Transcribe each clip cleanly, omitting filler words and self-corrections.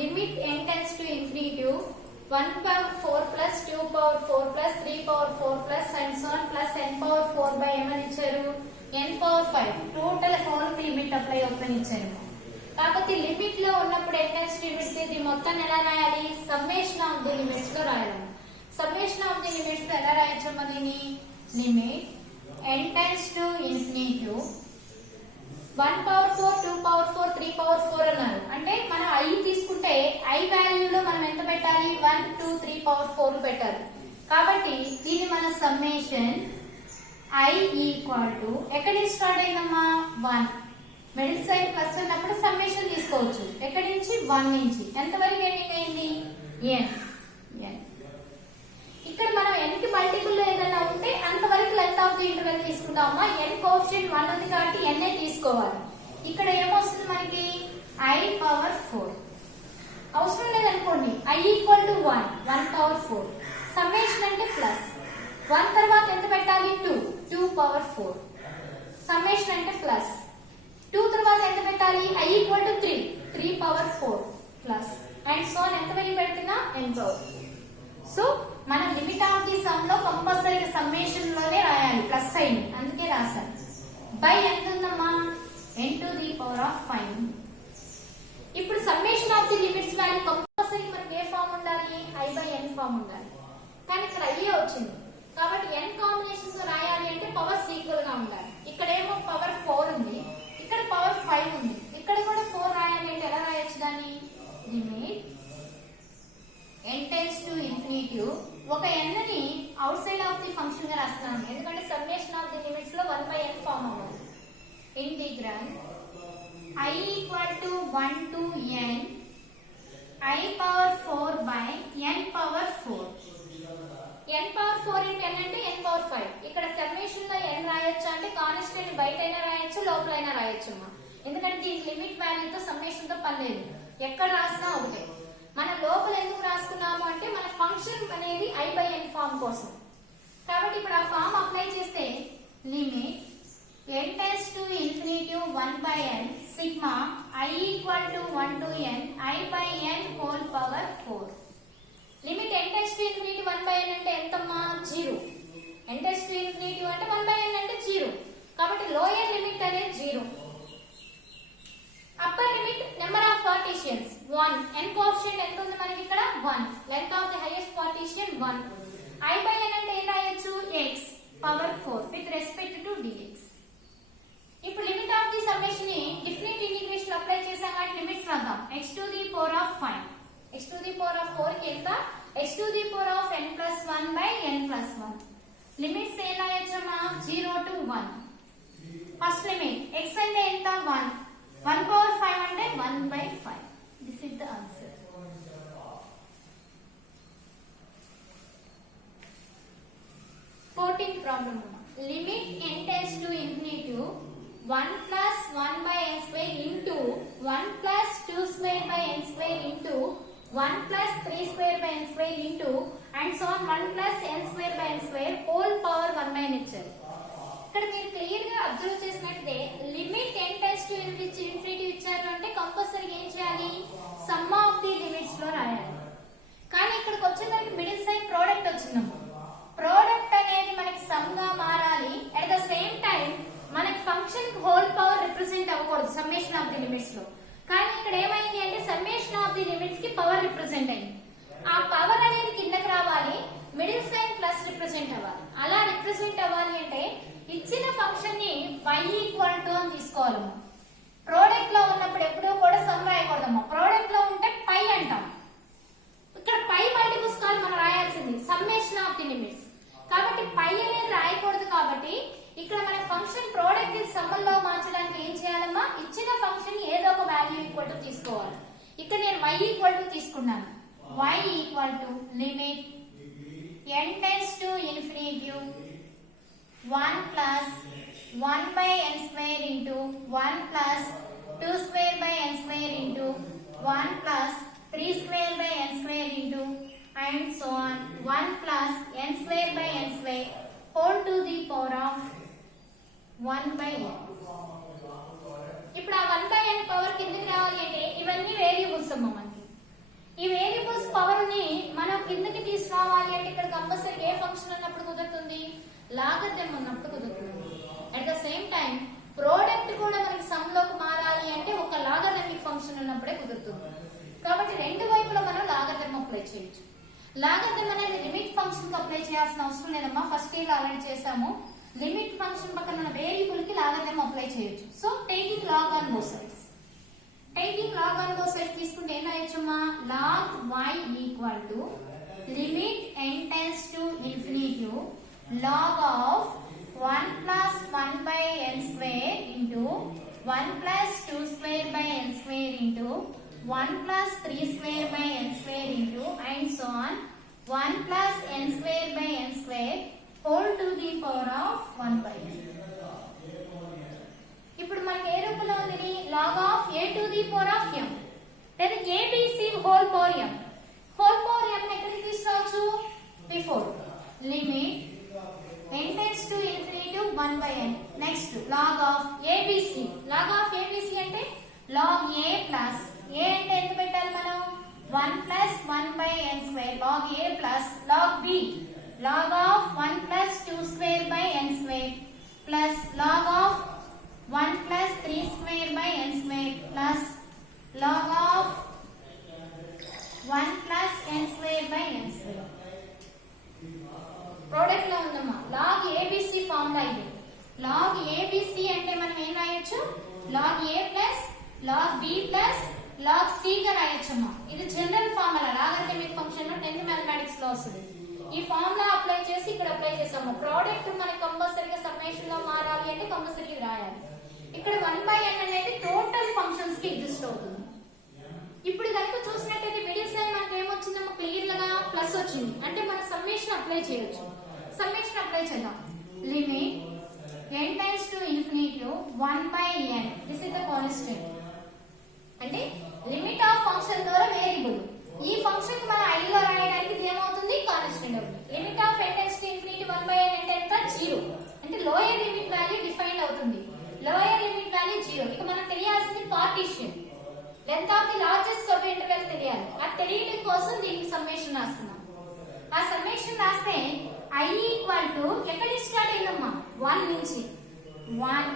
Limit n tends to infinity 1 power 4 plus 2 power 4 plus 3 power 4 plus and so on plus n power 4 by ఏమని ఇచ్చారు n power 5 total whole limit apply అవుతుంది ఇచ్చారు. కాబట్టి limit లో ఉన్నప్పుడు n tends to infinity ఇది మొత్తాన్ని ఎలా రాయాలి సమ్మేషన్ ఆఫ్ ది లిమిట్స్ లో రాయాలి. సమ్మేషన్ ఆఫ్ ది లిమిట్స్ లో ఎలా రాయొచ్చు మనని limit n tends to infinity 1 power 4 2 power 4 3 power 4 అన్నారు. అంటే మనం i తీసుకుంటే i వాల్యూలో మనం ఎంత పెట్టాలి 1 2 3 power 4 పెట్టాలి. కాబట్టి దీన్ని మన సమ్మేషన్ i ఈక్వల్ టు ఎక్కడి నుంచి స్టార్ట్ అయిందమ్మా 1 మిడిల్ సైడ్ ప్లస్ ఉన్నప్పుడు సమ్మేషన్ తీసుకోవచ్చు. ఎక్కడి నుంచి 1 నుంచి ఎంత వరకు ఎండింగ్ అయింది n. ఇక్కడ మనం n కి మల్టిపుల్ లో ఏదైనా ఉంటే అంతవరకు లెంత్ ఆఫ్ ది ఇంటర్వెల్ తీసుకుంటామా. n కోఎఫిషియంట్ 1 ఉంది కాబట్టి n ఏ తీసుకోవాలి. ఇక్కడ ఏమొస్తుంది మనకి i పవర్ 4 అవసరం లేదనుకోండి i equal to 1 power 4 summation అంటే ప్లస్ 1 తర్వాత ఎంత పెట్టాలి 2 పవర్ 4 సమ్మేషన్ అంటే ప్లస్ 2 తర్వాత ఎంత పెట్టాలి i equal to 3 power 4 plus and so ఎంత వరకు పెడుతున్నా n పవర్ 4. సో మన లిమిట్ ఆఫ్ ది సమ్ లో కంపల్సరీ సమ్మేషన్ లోనే రాయాలి ప్లస్ అయింది అందుకే రాశాను. బై ఎంత ఉందమ్మా n to the power of 5. ఇప్పుడు summation of the limits value compulsory మనకి ఏ ఫామ్ ఉండాలి i బై n ఫామ్ ఉండాలి. కానీ ఇక్కడ i వచ్చింది కాబట్టి n కాంబినేషన్ తో రాయాలి అంటే పవర్స్ ఈక్వల్ గా ఉండాలి. ఇక్కడ ఏమో పవర్ 4 ఉంది ఇక్కడ పవర్ 5 ఉంది ఇక్కడ కూడా 4 రాయాలి అంటే ఎలా రాయొచ్చు దాన్ని limit n tends to infinity ఒక n ని out side of the function గా రాస్తున్నాను ఎందుకంటే సమ్మేషన్ ఆఫ్ ది లిమిట్స్ లో 1 బై n ఫామ్ అవ్వాలి. ఇంటిగ్రల్ i ఈక్వల్ టు 1 టు n i power 4 by n power 4 n power 4 into n అంటే n power 5. ఇక్కడ సమ్మేషన్ లో n రాయొచ్చు అంటే కాన్స్టెంట్ బయట అయినా రాయొచ్చు లోపల అయినా రాయొచ్చు ఎందుకంటే దీనికి లిమిట్ వాల్యూతో సమ్మేషన్ తో పని లేదు ఎక్కడ రాసినా ఒకటే. మన లోపల ఎందుకు రాసుకున్నాము అంటే మన ఫంక్షన్ అనేది i బై n ఫామ్ కోసం. కాబట్టి ఇప్పుడు ఆ ఫామ్ అప్లై చేస్తే limit n tends to infinity 1 by n sigma i equal to 1 to n i by n whole power 4. Limit n tends to infinity 1 by n అంటే ఎంతమ్మా 0. n tends to infinity అంటే 1 by n అంటే 0. కాబట్టి lower limit అనేది 0. Upper limit number of partitions 1 n coefficient ఎంత ఉంది మనకి ఇక్కడ 1 length of the highest partition 1 i by n అంటే ఏం రాయొచ్చు x power 4 with respect to dx. ఇప్పుడు లిమిట్ ఆఫ్ ది సమ్మేషన్ ని డిఫరెంట్ ఇంటిగ్రేషన్ అప్లై చేసాం కాబట్టి లిమిట్స్ రాద్దాం x to the power of 5 x to the power of 4 కి ఎంత x to the power of n plus 1 by n plus 1 limits ఏం రాయొచ్చమ్మా 0 to 1. First limit x అంటే ఎంత 1 power 5 అంటే 1 by 5. This is the answer. 14th problem. Limit n tends to infinity 1 plus 1 by n square into 1 plus 2 square by n square into 1 plus 3 square by n square into and so on 1 plus n square by n square whole power 1 by n ఇచ్చారు. ఇక్కడ మీరు clear గా observe చేసినట్లయితే limit n tends to infinity ఇచ్చారు అంటే compulsory ఏం చేయాలి some of the limits లో రాయాలి. కానీ ఇక్కడికి వచ్చేసరికి మిడిల్ సైడ్ ప్రోడక్ట్ వచ్చిందమ్మా. ప్రోడక్ట్ అనేది మనకి సమ్ గా మారాలి అట్ ద సేమ్ టైం మనకి ఫంక్షన్ హోల్ పవర్ రిప్రజెంట్ అవ్వకూడదు సమ్మేషన్ ఆఫ్ ది లిమిట్స్ లో. కానీ ఇక్కడ ఏమైంది అంటే సమ్మేషన్ ఆఫ్ ది లిమిట్స్ కి పవర్ రిప్రజెంట్ అయింది. ఆ పవర్ అనేది కిందకి రావాలి మిడిల్ సైడ్ ప్లస్ రిప్రజెంట్ అవ్వాలి. అలా రిప్రజెంట్ అవ్వాలి అంటే ఇచ్చిన ఫంక్షన్ ని y ఈక్వల్ టు అని తీసుకోవాలమ్మా. ప్రోడక్ట్ లో ఉన్నప్పుడు ఎప్పుడూ కూడా సమ్ రాయకూడదమ్మా. ప్రోడక్ట్ లో ఉంటే పై అంటాం. ఇక్కడ పై మల్టిపుల్స్ కాదు మనం రాయాల్సింది సమ్మేషన్ ఆఫ్ ది లిమిట్స్. కాబట్టి పై అనేది రాయకూడదు కాబట్టి ఇక్కడ మన ఫంక్షన్ ప్రోడక్ట్ ని సమ్ లో మార్చడానికి ఏం చేయాలమ్మా ఇచ్చిన ఫంక్షన్ ఏదో ఒక వాల్యూ ఈక్వల్ టు తీసుకోవాలి. ఇక్కడ నేను y ఈక్వల్ టు తీసుకున్నాను. y equal to limit n tends to infinity 1 plus 1 by n square into 1 plus 2 square by n square into 1 plus 3 square by n square into and so on 1 plus n square by n square whole to the power of 1 by n. ఇప్పుడు ఆ 1 by n power కిందకి రావాలి అంటే ఇవన్నీ variables అమ్మ మనకి. ఈ variables power ని మనం కిందకి తీసుకురావాలి అంటే ఇక్కడ కంపల్సరీ ఏ ఫంక్షన్ ఉన్నప్పుడు కుదురుతుంది, లాగరిథం ఉన్నప్పుడు కుదురుతుంది. At the same time product కూడా మనకి సమ్ లోకి మారాలి అంటే ఒక లాగరిథమిక్ ఫంక్షన్ ఉన్నప్పుడే కుదురుతుంది. కాబట్టి రెండు వైపులా మనం లాగరిథం అప్లై చేయొచ్చు. లాగరిథం అనేది లిమిట్ ఫంక్షన్ కి అప్లై చేయాల్సిన అవసరం లేదమ్మా, ఫస్ట్ ఇయర్ ఆల్రెడీ చేసాము. లిమిట్ ఫంక్షన్ పక్కన ఉన్న వేరియబుల్ కి లాగరిథం అప్లై చేయొచ్చు. So taking log on both sides, taking log on both sides తీసుకుంటే ఏం రాయొచ్చమ్మా, log y equal to limit n tends to infinity log of 1 plus 1 by n square into 1 plus 2 square by n square into 1 plus 3 square by n square into and so on 1 plus n square by n square whole to the power of 1 by n. ఇప్పుడు మనకి ఏ రూపంలో ఉంది, log of a to the power of m లేదా abc whole power m. Whole power m ఎక్కడికి తీసుకురావచ్చు, before limit n tends to infinity 1 by n. Next log of abc, log of abc అంటే log a plus a అంటే ఎంత పెట్టాలి మనం, 1 plus 1 by n square log a plus log b log of 1 plus 2 square by n square plus log of 1 plus 3 square by n square plus log of 1 plus n square by n square. Product లో ఉందమ్మా log abc formula ఇది. log abc అంటే మనం ఏం రాయొచ్చు, log a plus log b plus log c గా రాయొచ్చమ్మా. ఇది general formula logarithmic function లో 10th మ్యాథమెటిక్స్ లో వస్తుంది. ఈ ఫార్ములా అప్లై చేసి ఇక్కడ అప్లై చేసాము. ప్రోడక్ట్ మనకి కంపల్సరీగా సమ్మేషన్ లో మారాలి అంటే కంపల్సరీ రాయాలి. ఇక్కడ 1 బై n అనేది టోటల్ ఫంక్షన్స్ కి ఎగ్జిస్ట్ అవుతుంది. ఇప్పుడు కనుక చూసినట్టయితే మిడిల్ సైడ్ మనకి ఏమొచ్చిందమ్మా, క్లియర్ గా ప్లస్ వచ్చింది అంటే మన సమ్మేషన్ అప్లై చేయొచ్చు. సమ్మేషన్ అప్లై చేద్దాం. Limit n times to infinity 1 by n, this is the constant. అంటే లిమిట్ ఆఫ్ ఫంక్షన్ ద్వారా వేరియబుల్, ఈ ఫంక్షన్ మన i లో రాయడానికి ఇది ఏమవుతుంది, కాన్స్టెంట్ అవుతుంది. Limit of n tends to infinity 1 by n అంటే ఎంత, 0. అంటే లోయర్ లిమిట్ వాల్యూ డిఫైన్ అవుతుంది. Lower limit value 0. ఇక మనకు తెలియాల్సింది partition, length of the largest sub interval తెలియాలి. అది తెలియడం కోసం దీనికి సమ్మేషన్ రాస్తున్నాం. ఆ సమ్మేషన్ రాస్తే i ఈక్వల్ టు ఎక్కడ స్టార్ట్ అయిందమ్మా, 1 నుంచి 1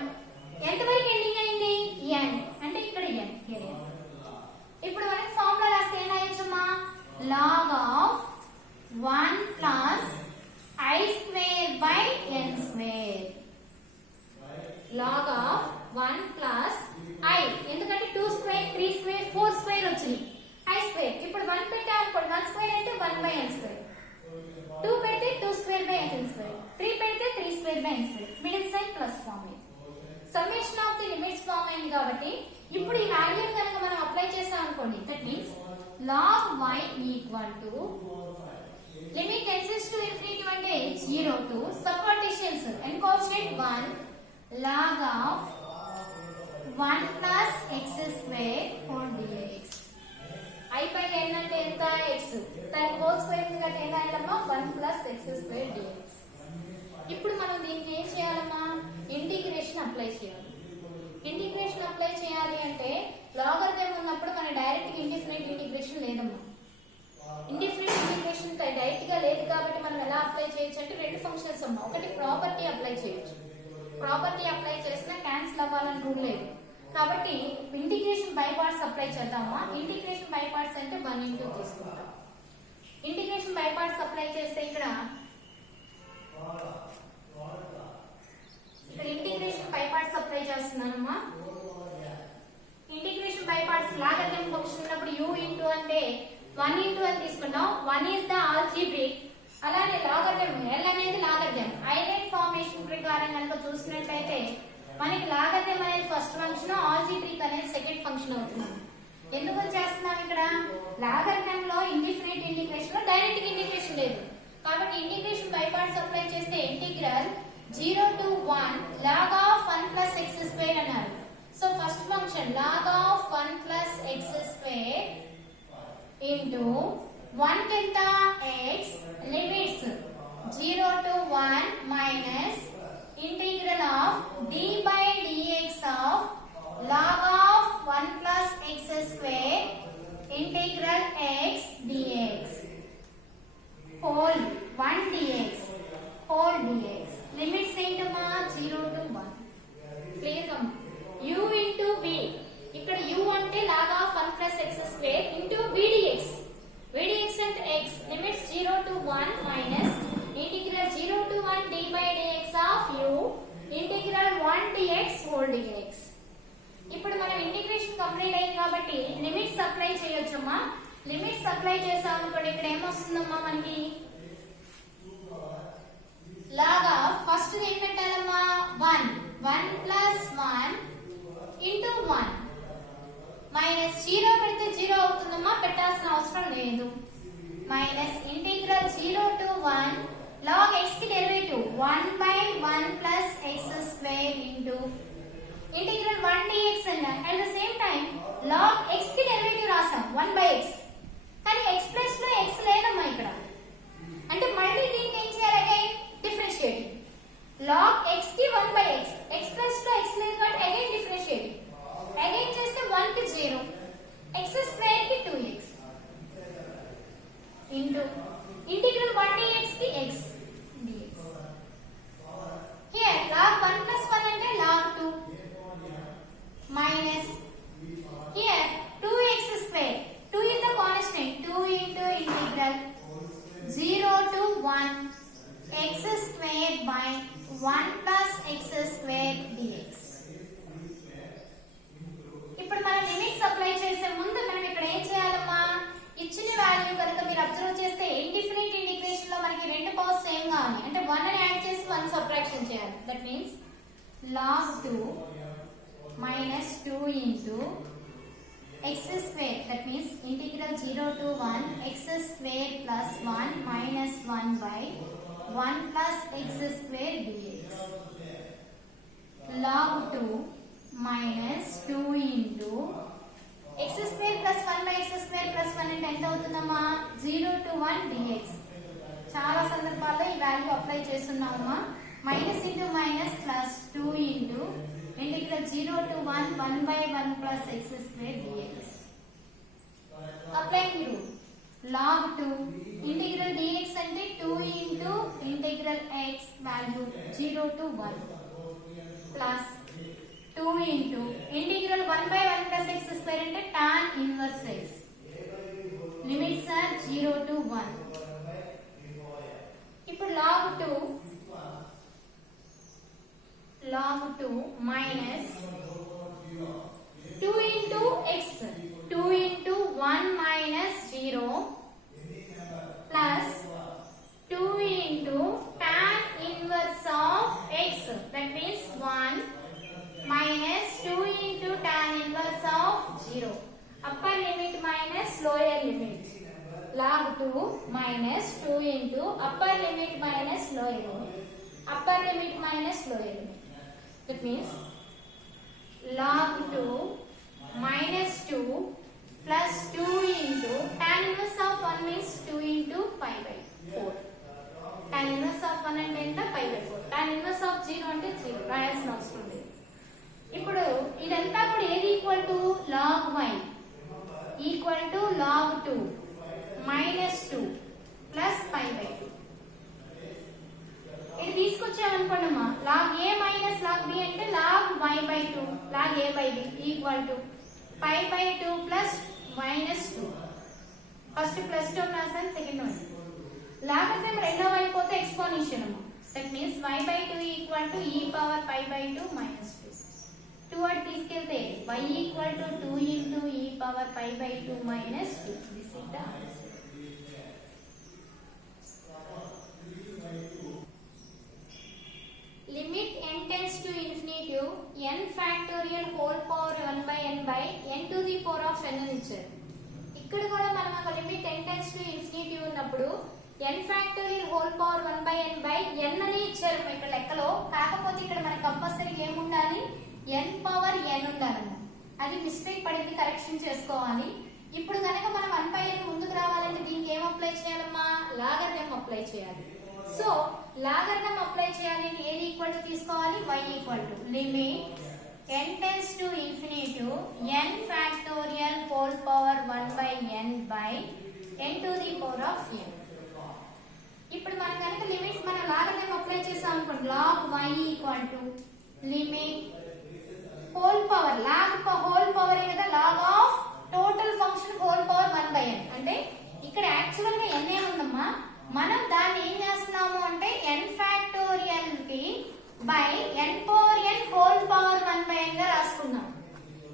ఎంత వరకు ఎండింగ్ అయింది, n అంటే ఇక్కడ n. ఇప్పుడు మనకి ఫార్ములా రాస్తే ఏం రాయొచ్చమ్మా, log of 1 plus i square by n square. log of 1 plus i, ఎందుకంటే 2 స్క్వేర్ 3 స్క్వేర్ 4 స్క్వేర్ వచ్చింది, i స్క్వేర్. ఇప్పుడు 1 పెట్టామనుకోండి, 1 స్క్వేర్ అయితే 1 బై n స్క్వేర్, 2 పెడితే 2 స్క్వేర్ బై n స్క్వేర్, 3 పెడితే 3 square by n square. Middle side plus form అయింది. Summation of the limits form అయింది కాబట్టి ఇప్పుడు ఈ వాల్యూ కనుక మనం అప్లై చేసాం అనుకోండి, that means log y equal to limit tends to infinity అంటే 0 to sub partitions n coefficient 1 log of 1 plus x square whole dx. i పై n అంటే ఎంత, x, దాని హోల్ స్క్వేర్ అంటే ఏం రాయాలమ్మా, 1 ప్లస్ x స్క్వేర్ dx. ఇప్పుడు మనం దీనికి ఏం చేయాలమ్మా, ఇంటిగ్రేషన్ అప్లై చేయాలి. ఇంటిగ్రేషన్ అప్లై చేయాలి అంటే లాగరిథం ఉన్నప్పుడు మన డైరెక్ట్ ఇండిఫినిట్ ఇంటిగ్రేషన్ లేదమ్మా. ఇండిఫినిట్ ఇంటిగ్రేషన్ డైరెక్ట్ గా లేదు కాబట్టి మనం ఎలా అప్లై చేయొచ్చు అంటే రెండు ఫంక్షన్స్ అమ్మా. ఒకటి ప్రాపర్టీ అప్లై చేయొచ్చు, ప్రాపర్టీ అప్లై చేసినా క్యాన్సిల్ అవ్వాలని రూల్ లేదు కాబట్టి ఇంటిగ్రేషన్ బై పార్ట్స్ అప్లై చేద్దామా. ఇంటిగ్రేషన్ బై పార్ట్స్ అంటే 1 into తీసుకుంటాం. ఇంటిగ్రేషన్ బై పార్ట్స్ అప్లై చేస్తే ఇక్కడ ఇంటిగ్రేషన్ బై పార్ట్స్ అప్లై చేస్తున్నానమ్మా. Integration by parts logarithm function ఉన్నప్పుడు u ఇంటూ అంటే 1 into అని తీసుకున్నాం. 1 is the algebraic. అలానే లాగరిథం l అనేది లాగరిథం ఐలెండ్ ఫార్మేషన్ ప్రకారం కనుక చూసినట్లయితే మనకి లాగరిథం అనేది ఫస్ట్ ఫంక్షన్, ఆల్జీబ్రిక్ అనేది సెకండ్ ఫంక్షన్ అవుతుంది. ఎందుకు చేస్తున్నాం ఇక్కడ, లాగరిథం లో ఇండిఫినిట్ ఇంటిగ్రేషన్ లో డైరెక్ట్ ఇంటిగ్రేషన్ లేదు కాబట్టి ఇంటిగ్రేషన్ బై పార్ట్స్ అప్లై చేస్తే integral 0 to 1 log of 1 plus x square అన్నారు. So first function log of 1 plus x square into 1 కింద x limits 0 to 1 minus integral of d by dx of log of 1 plus x square integral x dx. Limits ఏంటమ్మా 0 to 1. Clear గా u into v. ఇక్కడ u అంటే log of 1 plus x square into v dx. v dx అంటే x. Limits 0 to 1 minus integral 0 to 1 d by dx of u integral 1 dx whole dx. ఇప్పుడు మనం integration complete అయింది కాబట్టి limits apply చేయొచ్చమ్మా. Limits apply చేసాం అనుకోండి, ఇక్కడ ఏమొస్తుందమ్మా మనకి లాగా ఫస్ట్ ఏం పెట్టాలమ్మా 1 plus 1 into 1 మైనస్ 0 పెడితే 0 అవుతుందమ్మా, పెట్టాల్సిన అవసరం లేదు. Minus integral 0 to 1 log x కి derivative 1 by 1 plus x square into integral 1 dx అన్న at the same time log x కి డెరివేటివ్ రాసాం 1 by x, కానీ x ప్లస్ లో x లేదమ్మా ఇక్కడ, అంటే మళ్ళీ దీనికి ఏం చేయాలి అగైన్ డిఫరెన్షియేటింగ్. log x కి 1 by x, x ప్లస్ లో x లేదు కాబట్టి అగైన్ డిఫరెన్షియేటింగ్. అగైన్ చేస్తే 1 కి 0, x స్క్వేర్ కి 2x into ఇంటిగ్రల్ 1 dx కి x dx. Here log 1 plus 1 అంటే log 2 minus here 2x square, 2 is the constant, 2 into integral 0 to 1 x square by 1 plus x square dx. ఇప్పుడు మనం limits apply చేసే ముందు మనం ఇక్కడ ఏం చేయాలమ్మా, ఇచ్చిన వాల్యూ కనుక మీరు అబ్జర్వ్ చేస్తే ఇండిఫినిట్ ఇంటిగ్రేషన్ లో మనకి రెండు పవర్స్ సేమ్ గా ఉన్నాయి, అంటే 1 ని యాడ్ చేసి 1 సబ్ట్రాక్షన్ చేయాలి. That means log 2 minus 2 into x square, that means integral 0 to 1 x square plus 1 minus 1 by 1 plus x square dx. log 2 minus 2 into x square plus 1 by x square plus 1 అంటే ఎంత అవుతుందమ్మా 0 to 1 dx. చాలా సందర్భాల్లో ఈ value apply చేస్తున్నామమ్మా. Minus into minus plus 2 into integral 0 to 1 1 by 1 plus x square dx. Apply rule log 2 integral dx అంటే 2 into integral x value 0 to 1 plus 2 into integral 1 by 1 plus x square అంటే tan inverse x. Limits are 0 to 1. ఇప్పుడు log 2 minus 2 into x, 2 into 1 minus 0 plus 2 into tan inverse of x, that means 1 minus 2 into tan inverse of 0. Upper limit minus lower limit. log 2 minus 2 into upper limit minus lower limit. Upper limit minus lower limit. That means log 2 minus 2 plus 2 into tan inverse of 1 means 2 into pi by 4. Tan inverse of 1 అంటే ఎంత pi by 4. Tan inverse of 0 అంటే 0 రాయాల్సిన అవసరం లేదు. ఇప్పుడు ఇదంతా కూడా ఏది equal to log y equal to log 2 minus 2 plus pi by 2. ఇది తీసుకొచ్చామనుకోండి అమ్మా, log a minus log b అంటే log y by 2 log a by b equal to pi by 2 plus minus 2. First plus 2 రాసాను, second one logarithm రెండో వైపు పోతే exponential అమ్మా. That means y by 2 equal to e power pi by 2 minus 2. 2 అటు తీసుకెళ్తే y equal to 2 into e power pi by 2 minus 2. This is the answer. limit n tends to infinity n factorial whole power 1 by n by n to the power of n అని ఇచ్చారు. ఇక్కడ కూడా మనం ఒక limit n tends to infinity ఉన్నప్పుడు n factorial whole power 1 by n by n అని ఇచ్చారు ఇక్కడ లెక్కలో. కాకపోతే ఇక్కడ మనకి కంపల్సరీ ఏం ఉండాలి, n పవర్ n ఉండాలి. అది మిస్టేక్ పడింది, కరెక్షన్ చేసుకోవాలి. ఇప్పుడు కనుక మనం 1 by n ముందుకు రావాలంటే దీనికి ఏం అప్లై చేయాలమ్మా, లాగరిథం అప్లై చేయాలి. సో లాగరిథం అప్లై చేయాలి, ఏది ఈక్వల్ టు తీసుకోవాలి, y equal to limit n tends to infinity n factorial whole power 1 by n by n to the power of n. ఇప్పుడు మనం కనుక లిమిట్స్ మనం లాగనే అప్లై చేసాం అనుకోండి, log y equal to limit whole power, whole power కదా, log of total function whole power 1/n. అంటే ఇక్కడ actual గా n ఏముందమ్మా, మనం దాన్ని ఏం చేస్తున్నాము అంటే n ఫ్యాక్టోరియల్ కి by n power n whole power 1/n గా రాసుకున్నాం.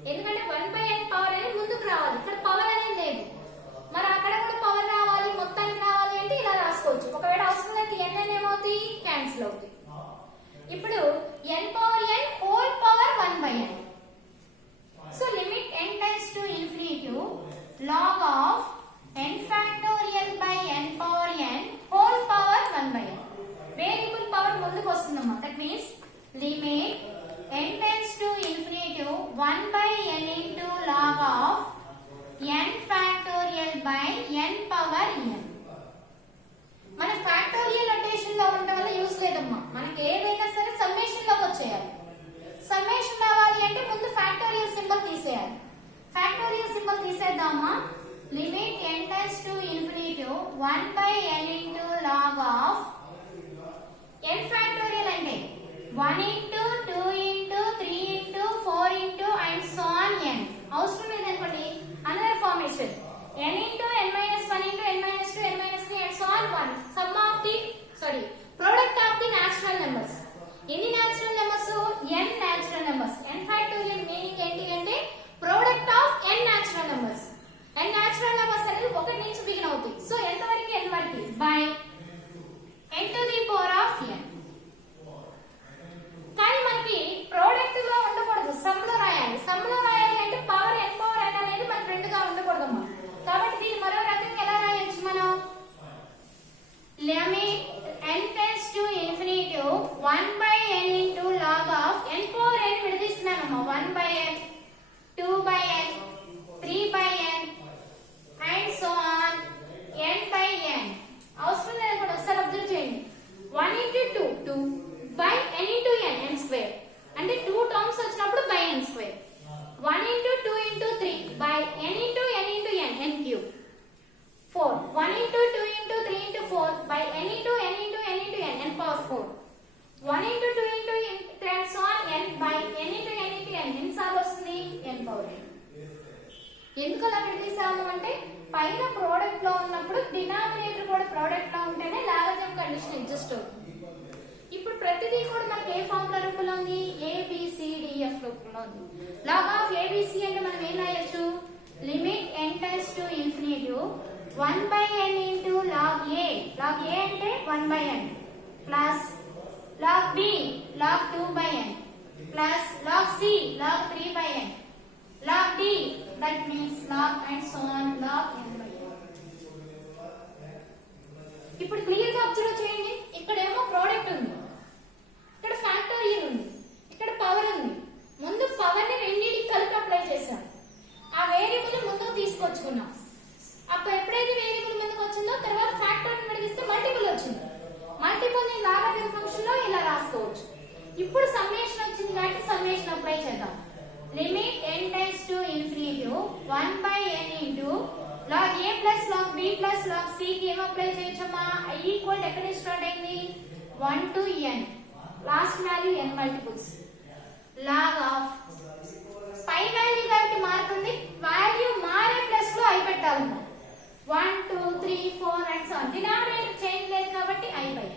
ఎందుకంటే 1/n పవర్ అనేది ముందుకు రావాలి, ఇక్కడ పవర్ అనేది లేదు. మరి అక్కడ కూడా పవర్ రావాలి, మొత్తానికి రావాలి అంటే ఇలా రాసుకోవచ్చు. ఒకవేళ అవసరం అయితే n ఏమవుతుంది, క్యాన్సిల్ అవుతుంది. ఇప్పుడు n power n whole power 1/n. So limit n times to infinity log of n factorial by n power n whole power 1/n. Variable power ముందుకు వస్తుందమ్మా. That means limit n times to infinity 1/n into log of n factorial by n power n. మన factorial notation లో ఉండడం వల్ల use లేదమ్మా. మనకి ఏదైనా సరే సమ్మేషన్ లోకి వచ్చేయాలి. సమ్మేషన్ రావాలి అంటే ముందు ఫ్యాక్టోరియల్ సింబల్ తీసేయాలి. ఫ్యాక్టోరియల్ సింబల్ తీసేద్దామా. Limit n times to infinity 1/n into log of n factorial అంటే 1 into 2 into 3 into 4 into and so on n. అవసరం లేదనుకోండి another formation n into n minus 1 into n minus 2 n minus 3 and so on 1. Sum of the product of the natural numbers. ఎన్ని natural numbers, n natural numbers. n factorial meaning ఏంటి అంటే product of n natural numbers. n natural numbers అనేది 1 నుంచి begin అవుతాయి. So ఎంత వరకు, n వరకు by n to the power of n. కానీ మనకి ప్రోడక్ట్ లో ఉండకూడదు, సమ్ లో రాయాలి. సమ్ లో రాయాలి అంటే పవర్ n పవర్ n అనేది మనకి రెండుగా ఉండకూడదమ్మా. కాబట్టి దీన్ని మరో రకంగా ఎలా రాయొచ్చు మనం, limit n tends to infinity 1/n into log of n power n విడదీస్తున్నానమ్మా. 1/n 2/n 3/n and so on n/n. అవసరం లేదు కూడా, ఒకసారి అబ్జర్వ్ చేయండి. 1 into 2 2 by n into n n square. అంటే 2 టర్మ్స్ వచ్చినప్పుడు by n square. 1 into 2 into 3 by n into n into n n cube. 4 1 into 2 into 3 into 4 by n into n into n into n n power 4. 1 into 2 into 3 and so on n by n into n into n. ఎన్ని సార్లు వస్తుంది, n power n. ఎందుకు అలా విడదీసాము అంటే పైన product లో ఉన్నప్పుడు denominator కూడా ప్రోడక్ట్ లో ఉంటేనే లాగరిథం కండిషన్ అడ్జస్ట్ అవుతుంది. ఇప్పుడు ప్రతిదీ కూడా మనకి ఏ ఫార్ములా రూపంలో ఉంది, ABCDF రూపంలో ఉంది. log ఆఫ్ ABC అంటే మనం ఏం రాయొచ్చు, limit n times to infinity 1/n into log A. log A అంటే 1/n plus log B log 2/n plus log C log 3/n log D that means log and so on log n/n. ఇప్పుడు clear గా observe చేయండి. ఇక్కడేమో product ఉంది, ఇక్కడ factorial ఉంది, ఇక్కడ power ఉంది. ముందు పవర్ ని రెండింటికి కలిపి అప్లై చేశాం. ఆ వేరియబుల్ ముందుకు తీసుకొచ్చుకున్నాం. అప్పుడు ఎప్పుడైతే వేరియబుల్ ముందుకు వచ్చిందో తర్వాత ఫ్యాక్టోరియల్ విడదీస్తే మల్టిపుల్ వచ్చింది. మల్టిపుల్ ని లాగరిథం ఫంక్షన్ లో ఇలా రాసుకోవచ్చు. ఇప్పుడు సమ్మేషన్ వచ్చింది కాబట్టి సమ్మేషన్ అప్లై చేద్దాం. Limit n times to infinity 1/n into log A plus log B plus log C కి ఏం అప్లై చేయొచ్చమ్మా, i ఈక్వల్ ఎక్కడ స్టార్ట్ అయింది, 1 టు n. Last value n multiples. log of పై వాల్యూ కాబట్టి మారుతుంది, వాల్యూ మారే ప్లస్ లో i పెట్టాలమ్మా. 1 2 3 4 and so on. Denominator change లేదు కాబట్టి i/n.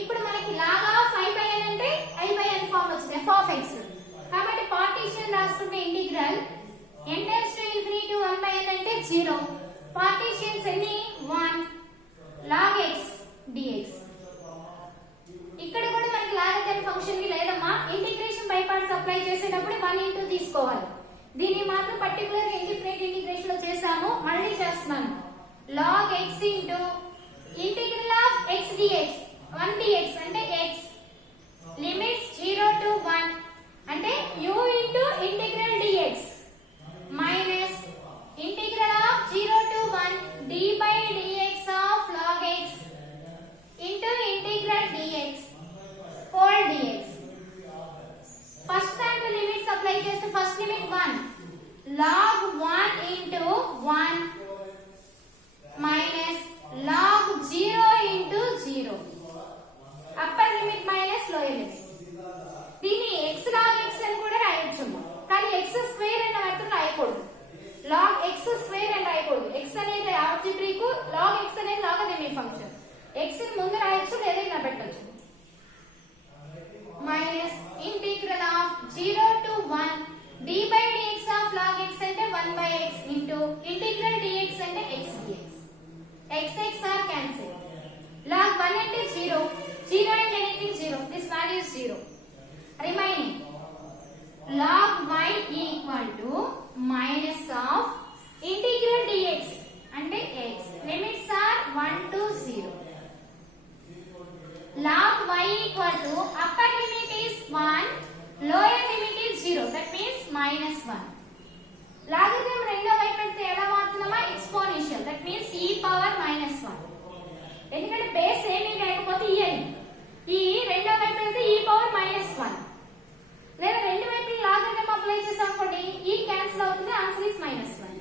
ఇప్పుడు మనకి log ఆఫ్ i/n అంటే i/n ఫార్మ్ వచ్చింది, f ఆఫ్ x. కాబట్టి పార్టీషన్ రాసుకుంటే integral n times to infinity 1/n అంటే 0. పార్టీషన్స్ ఎన్ని, 1 log x dx. ఇక్కడ కూడా మనకి లాగరిథం ఫంక్షన్ కి లేదమ్మా. ఇంటిగ్రేషన్ బై పార్ట్స్ అప్లై చేసేటప్పుడు 1 ఇంటూ తీసుకోవాలి. దీన్ని మాత్రం పర్టికులర్ ఇంటిగ్రేట్ ఇంటిగ్రేషన్ లో చేసాము, మళ్ళీ చేస్తున్నాను. log x into integral of x dx 1 dx అంటే x. లిమిట్స్ 0 టు 1 అంటే u into integral dx minus integral of 0 to 1 d by dx ఆఫ్ log x into integral dx whole dx. First time limits apply చేస్తే first limit 1 log 1 into 1 minus equal to upper limit is 1 lower limit is 0 that means -1. Logarithm రెండో వైపు పెడితే ఎలా మారుతుందమ్మా exponential that means e power -1. ఎందుకంటే base ఏమీ లేకపోతే ఈ అయింది. ఈ రెండో వైపు వెళ్తే e పవర్ -1 లేదా రెండు వైపులు లాగరిథం అప్లై చేసాం అనుకోండి ఈ క్యాన్సిల్ అవుతుంది answer is -1.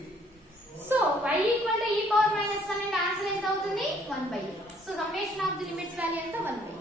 So y equal to e power -1 అంటే ఆన్సర్ ఎంత అవుతుంది 1/8. So summation of the limits value ఎంత 1/8.